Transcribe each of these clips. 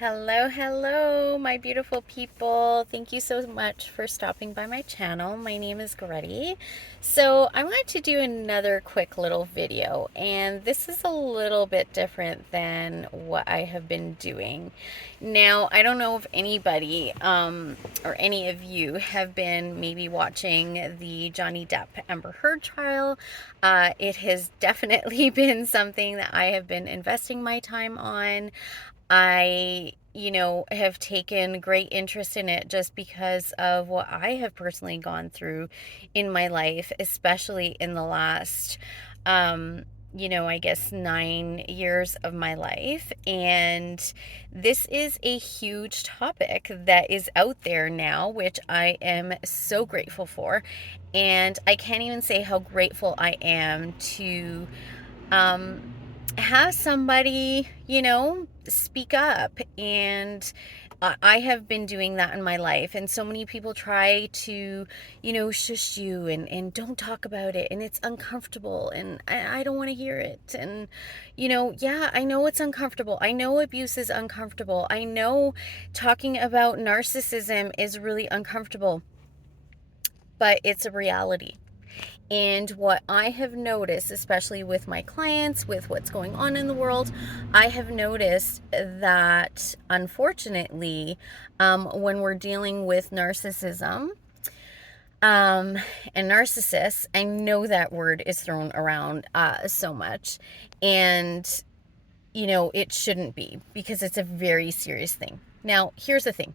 Hello, hello, my beautiful people. Thank you so much for stopping by my channel. My name is Greti. So, I wanted to do another quick little video, and this is a little bit different than what I have been doing. Now, I don't know if anybody or any of you have been maybe watching the Johnny Depp Amber Heard trial. It has definitely been something that I have been investing my time on. I have taken great interest in it just because of what I have personally gone through in my life, especially in the last, I guess 9 years of my life. And this is a huge topic that is out there now, which I am so grateful for. And I can't even say how grateful I am to, um, have somebody, speak up. And I have been doing that in my life. And so many people try to, shush you and don't talk about it. And it's uncomfortable. And I don't want to hear it. And, yeah, I know it's uncomfortable. I know abuse is uncomfortable. I know talking about narcissism is really uncomfortable, but it's a reality. And what I have noticed, especially with my clients, with what's going on in the world, I have noticed that unfortunately, when we're dealing with narcissism and narcissists, I know that word is thrown around so much. And, it shouldn't be, because it's a very serious thing. Now, here's the thing: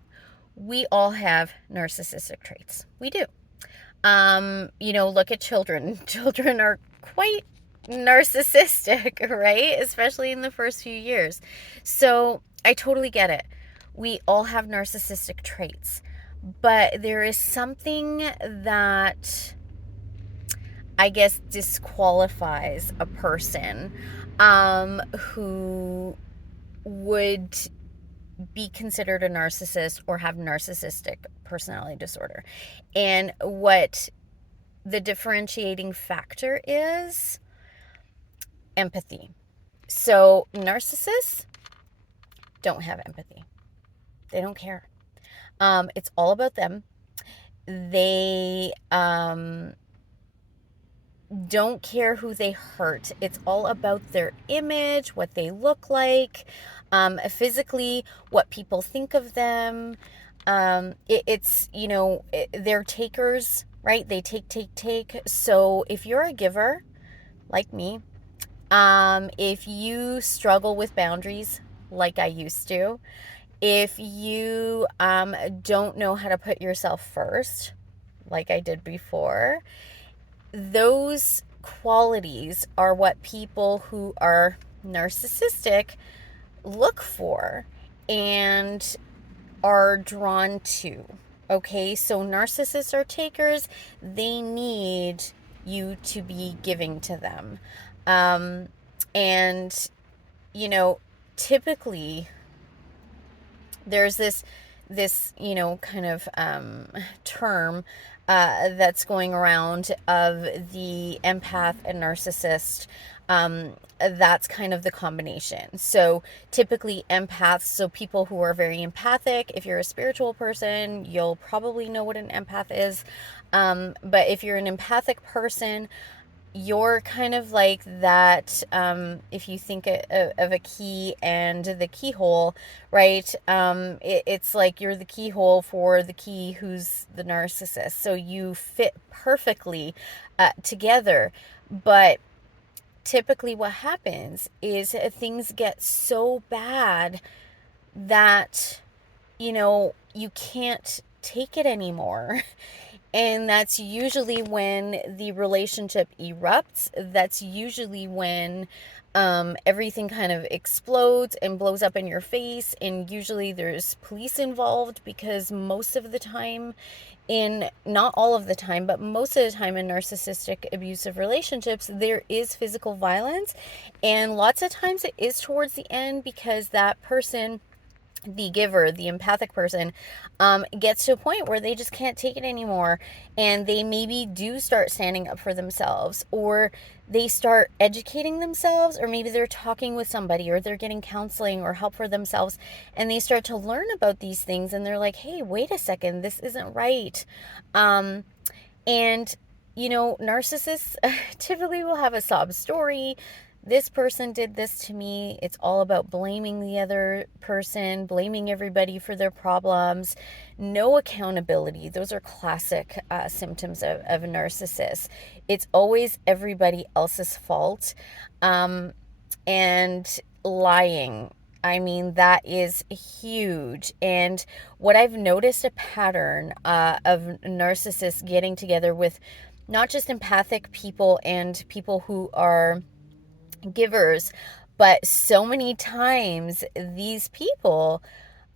we all have narcissistic traits. We do. Look at children. Children are quite narcissistic, right? Especially in the first few years. So I totally get it. We all have narcissistic traits, but there is something that I guess disqualifies a person who would be considered a narcissist or have narcissistic personality disorder. And what the differentiating factor is: empathy. So narcissists don't have empathy. They don't care. It's all about them. They don't care who they hurt. It's all about their image, what they look like, physically, what people think of them. They're takers, right? They take. So if you're a giver, like me, if you struggle with boundaries, like I used to, if you don't know how to put yourself first, like I did before, those qualities are what people who are narcissistic look for and are drawn to. Okay, so narcissists are takers. They need you to be giving to them. And, you know, typically there's this kind of term that's going around of the empath and narcissist. That's kind of the combination. So typically empaths, so people who are very empathic. If you're a spiritual person, you'll probably know what an empath is. But if you're an empathic person, you're kind of like that. If you think of a key and the keyhole, right? It's like you're the keyhole for the key who's the narcissist. So you fit perfectly together. But typically what happens is things get so bad that, you can't take it anymore. And that's usually when the relationship erupts. That's usually when everything kind of explodes and blows up in your face. And usually there's police involved, because most of the time, not all of the time, but most of the time in narcissistic abusive relationships, there is physical violence. And lots of times it is towards the end, because that person the giver, the empathic person, gets to a point where they just can't take it anymore. And they maybe do start standing up for themselves, or they start educating themselves, or maybe they're talking with somebody, or they're getting counseling or help for themselves. And they start to learn about these things. And they're like, hey, wait a second, this isn't right. Um, and, narcissists typically will have a sob story. This person did this to me. It's all about blaming the other person, blaming everybody for their problems. No accountability. Those are classic symptoms of a narcissist. It's always everybody else's fault. And lying. I mean, that is huge. And what I've noticed a pattern of narcissists getting together with not just empathic people and people who are givers, but so many times these people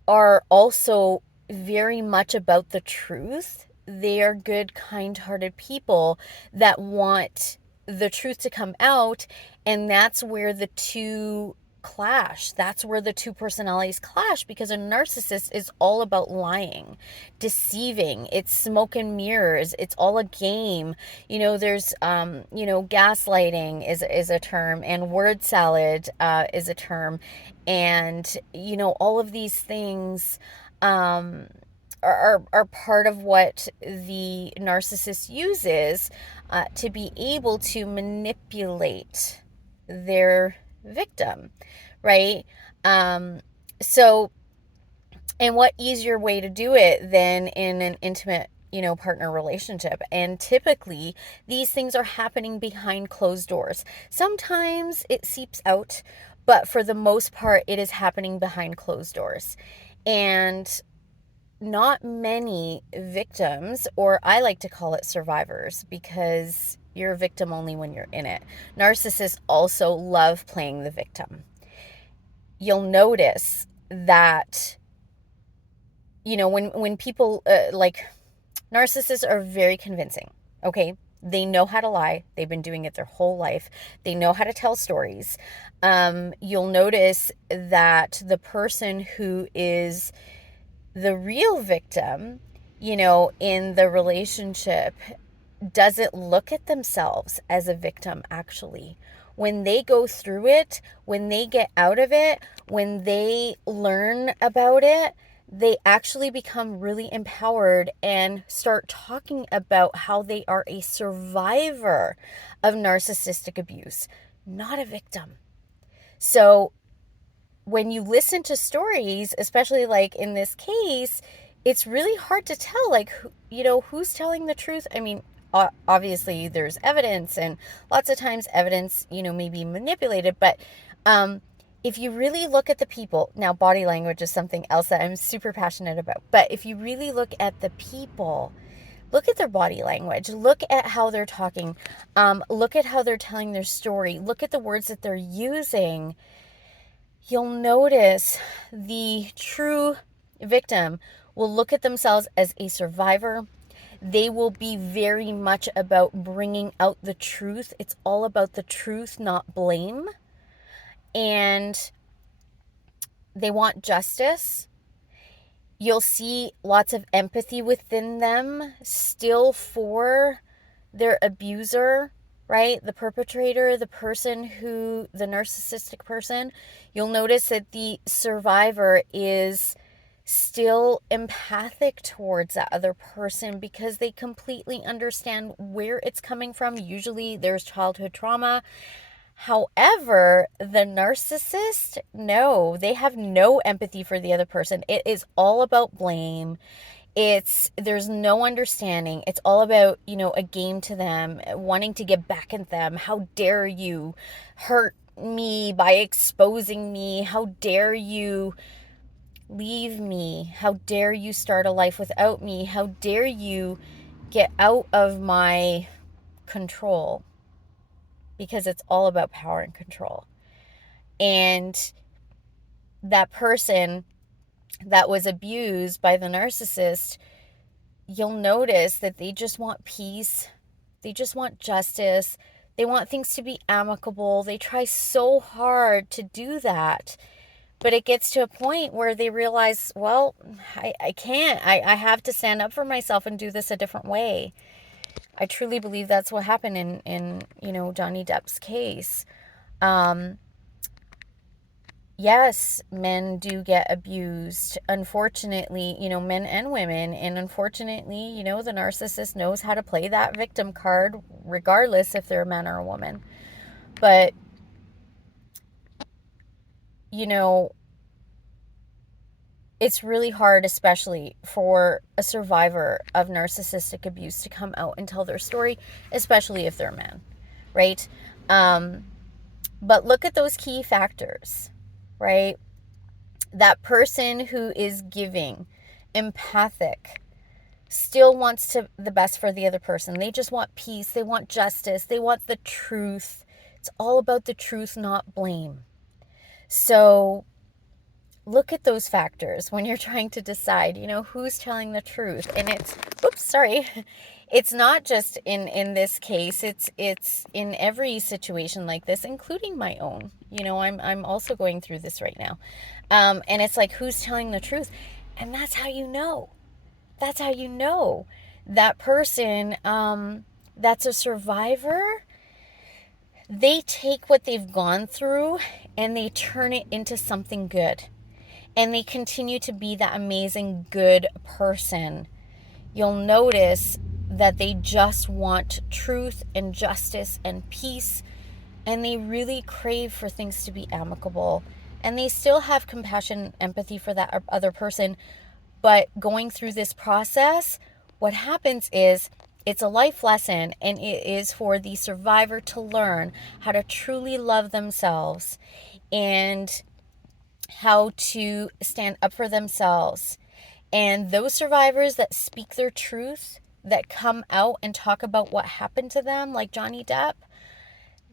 are also very much about the truth. They are good, kind hearted people that want the truth to come out. And that's where the two clash. That's where the two personalities clash, because a narcissist is all about lying, deceiving. It's smoke and mirrors. It's all a game. There's gaslighting is a term, and word salad is a term. And all of these things um, are part of what the narcissist uses to be able to manipulate their victim, right? Um, so, and what easier way to do it than in an intimate, partner relationship? And typically, these things are happening behind closed doors. Sometimes it seeps out, but for the most part, it is happening behind closed doors. And not many victims, or I like to call it survivors, because you're a victim only when you're in it. Narcissists also love playing the victim. You'll notice that, when people like narcissists are very convincing, okay? They know how to lie. They've been doing it their whole life. They know how to tell stories. You'll notice that the person who is the real victim, in the relationship, doesn't look at themselves as a victim, actually. When they go through it, when they get out of it, when they learn about it, they actually become really empowered and start talking about how they are a survivor of narcissistic abuse, not a victim. So when you listen to stories, especially like in this case, it's really hard to tell, like, who's telling the truth. I mean, obviously there's evidence, and lots of times evidence, may be manipulated, but if you really look at the people, now body language is something else that I'm super passionate about, but if you really look at the people, look at their body language, look at how they're talking, look at how they're telling their story, look at the words that they're using, you'll notice the true victim will look at themselves as a survivor. They will be very much about bringing out the truth. It's all about the truth, not blame. And they want justice. You'll see lots of empathy within them still for their abuser, right? The perpetrator, the narcissistic person. You'll notice that the survivor is still empathic towards that other person because they completely understand where it's coming from. Usually there's childhood trauma. However, the narcissist, no, they have no empathy for the other person. It is all about blame. There's no understanding. It's all about, a game to them, wanting to get back at them. How dare you hurt me by exposing me? How dare you leave me? How dare you start a life without me? How dare you get out of my control? Because it's all about power and control. And that person that was abused by the narcissist, you'll notice that they just want peace. They just want justice. They want things to be amicable. They try so hard to do that. But it gets to a point where they realize, well, I can't. I have to stand up for myself and do this a different way. I truly believe that's what happened in Johnny Depp's case. Um, yes, men do get abused. Unfortunately, men and women. And unfortunately, the narcissist knows how to play that victim card, regardless if they're a man or a woman. But, you know, it's really hard, especially for a survivor of narcissistic abuse, to come out and tell their story, especially if they're a man, right? Um, but look at those key factors, right? That person who is giving, empathic, still wants the best for the other person. They just want peace. They want justice. They want the truth. It's all about the truth, not blame. So look at those factors when you're trying to decide, who's telling the truth. And it's not just in this case. It's in every situation like this, including my own. I'm also going through this right now. And it's like, who's telling the truth? And that's how you know. That's how you know that person that's a survivor. They take what they've gone through and they turn it into something good. And they continue to be that amazing, good person. You'll notice that they just want truth and justice and peace. And they really crave for things to be amicable. And they still have compassion, empathy for that other person. But going through this process, what happens is it's a life lesson, and it is for the survivor to learn how to truly love themselves and how to stand up for themselves. And those survivors that speak their truth, that come out and talk about what happened to them, like Johnny Depp,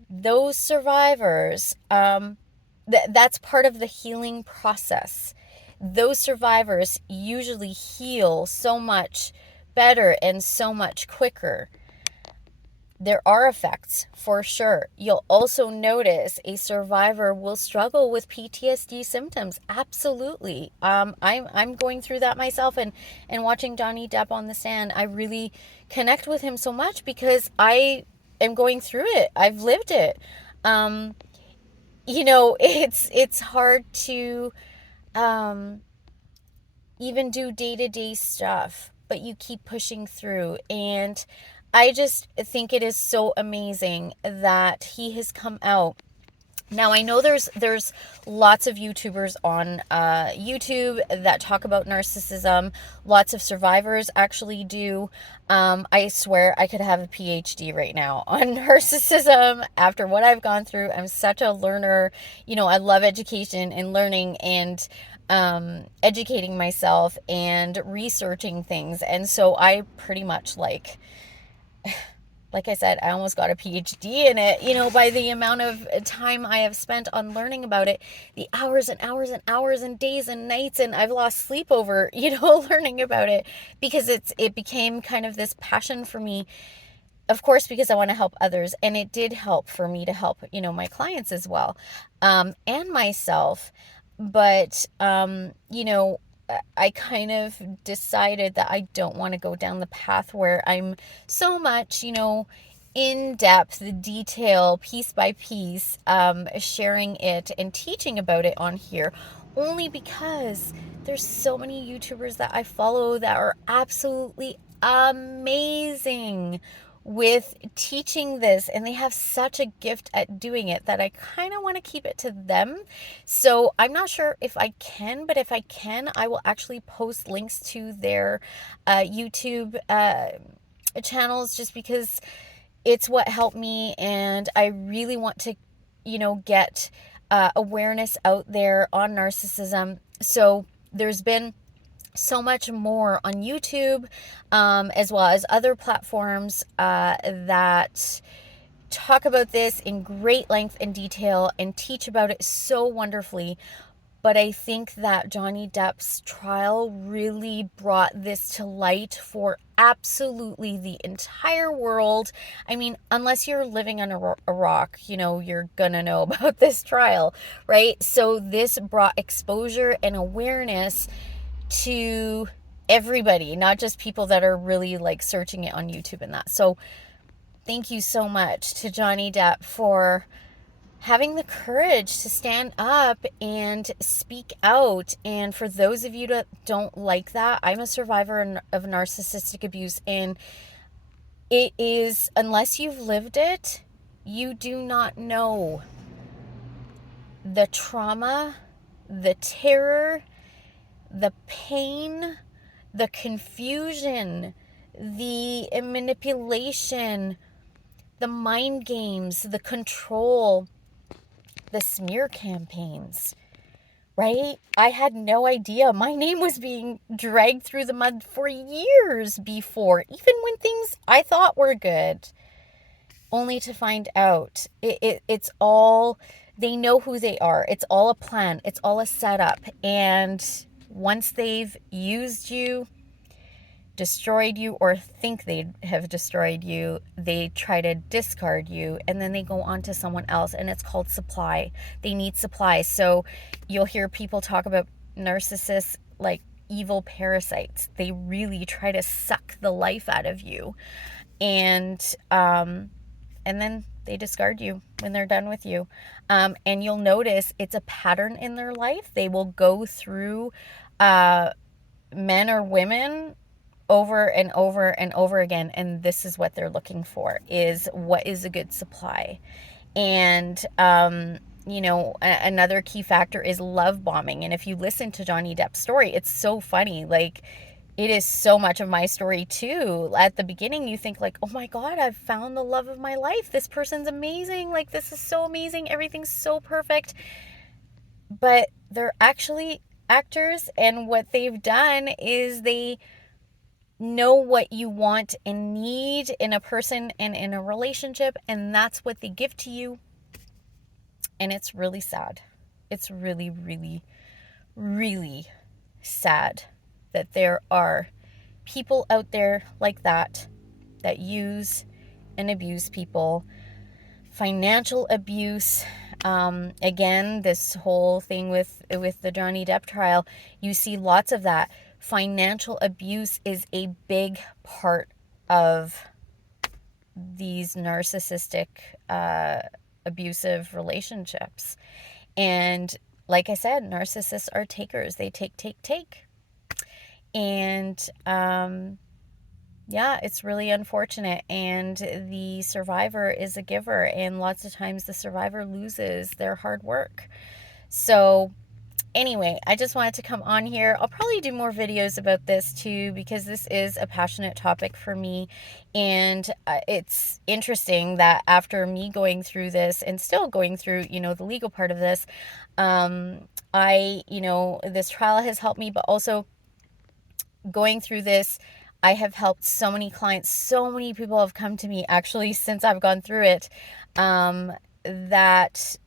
those survivors, that's part of the healing process. Those survivors usually heal so much better and so much quicker. There are effects for sure. You'll also notice a survivor will struggle with PTSD symptoms. Absolutely. I'm going through that myself, and watching Johnny Depp on the stand, I really connect with him so much because I am going through it. I've lived it. It's hard to even do day-to-day stuff, but you keep pushing through. And I just think it is so amazing that he has come out. Now, I know there's lots of YouTubers on YouTube that talk about narcissism. Lots of survivors actually do. I swear I could have a PhD right now on narcissism after what I've gone through. I'm such a learner. I love education and learning and educating myself and researching things. And so I pretty much like I said, I almost got a PhD in it, by the amount of time I have spent on learning about it, the hours and hours and hours and days and nights, and I've lost sleep over, learning about it, because it became kind of this passion for me, of course, because I want to help others. And it did help for me to help, my clients as well, and myself. But, I kind of decided that I don't want to go down the path where I'm so much, in depth, the detail, piece by piece, sharing it and teaching about it on here, only because there's so many YouTubers that I follow that are absolutely amazing with teaching this, and they have such a gift at doing it that I kind of want to keep it to them. So I'm not sure if I can, but if I can, I will actually post links to their YouTube channels, just because it's what helped me, and I really want to get awareness out there on narcissism. So there's been so much more on YouTube, as well as other platforms that talk about this in great length and detail and teach about it so wonderfully. But I think that Johnny Depp's trial really brought this to light for absolutely the entire world. I mean, unless you're living under a rock, you're gonna know about this trial, right? So this brought exposure and awareness to everybody, not just people that are really like searching it on YouTube and that. So thank you so much to Johnny Depp for having the courage to stand up and speak out. And for those of you that don't like that, I'm a survivor of narcissistic abuse, and it is, unless you've lived it, you do not know the trauma, the terror, the pain, the confusion, the manipulation, the mind games, the control, the smear campaigns, right? I had no idea my name was being dragged through the mud for years before, even when things I thought were good, only to find out it's all, they know who they are. It's all a plan. It's all a setup. And once they've used you, destroyed you, or think they have destroyed you, they try to discard you, and then they go on to someone else, and it's called supply. They need supply. So you'll hear people talk about narcissists like evil parasites. They really try to suck the life out of you, and then they discard you when they're done with you. And you'll notice it's a pattern in their life. They will go through men or women over and over and over again, and this is what they're looking for, is what is a good supply. And another key factor is love bombing. And if you listen to Johnny Depp's story, it's so funny. Like, it is so much of my story too. At the beginning, you think like, oh my God, I've found the love of my life. This person's amazing. Like, this is so amazing. Everything's so perfect. But they're actually actors, and what they've done is they know what you want and need in a person and in a relationship, and that's what they give to you. And it's really sad. It's really, really, really sad that there are people out there like that use and abuse people. Financial abuse. Again, this whole thing with the Johnny Depp trial, you see lots of that. Financial abuse is a big part of these narcissistic, abusive relationships. And like I said, narcissists are takers. They take. And yeah, it's really unfortunate. And the survivor is a giver, and lots of times the survivor loses their hard work. So anyway, I just wanted to come on here. I'll probably do more videos about this too, because this is a passionate topic for me. And it's interesting that after me going through this and still going through, the legal part of this, this trial has helped me, but also going through this, I have helped so many clients. So many people have come to me actually since I've gone through it, that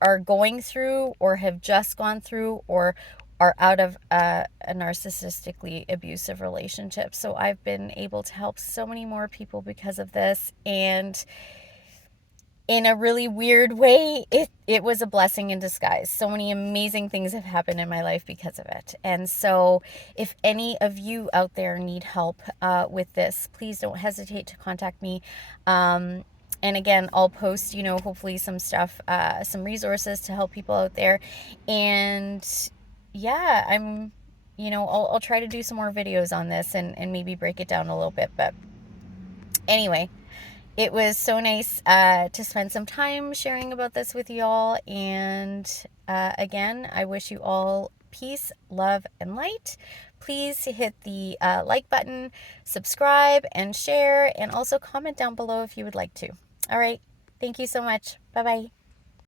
are going through or have just gone through or are out of a narcissistically abusive relationship. So I've been able to help so many more people because of this. And in a really weird way, it was a blessing in disguise. So many amazing things have happened in my life because of it. And so if any of you out there need help with this, please don't hesitate to contact me. And again, I'll post, hopefully some stuff, some resources to help people out there. And yeah, I'll try to do some more videos on this and maybe break it down a little bit. But anyway, it was so nice to spend some time sharing about this with y'all. And again, I wish you all peace, love, and light. Please hit the like button, subscribe, and share, and also comment down below if you would like to. All right. Thank you so much. Bye-bye.